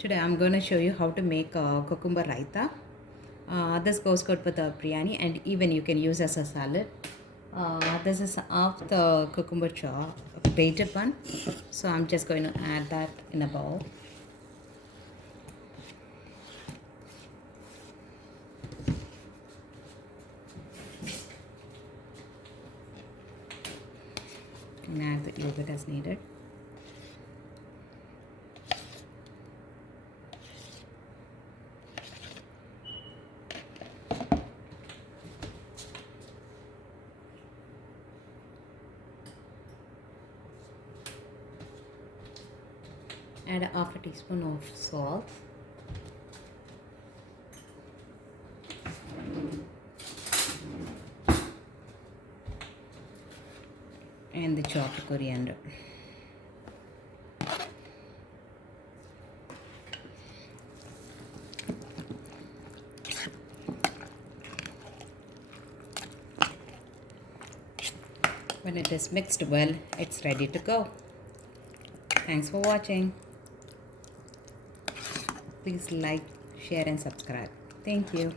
Today I'm going to show you how to make cucumber raita. This goes good with the biryani and even you can use as a salad. This is half the cucumber chop, grated one. So I'm just going to add that in a bowl. And add the yogurt as needed. Add half a teaspoon of salt. And the chopped coriander. When it is mixed well, it's ready to go. Thanks for watching. Please like, share and subscribe. Thank you.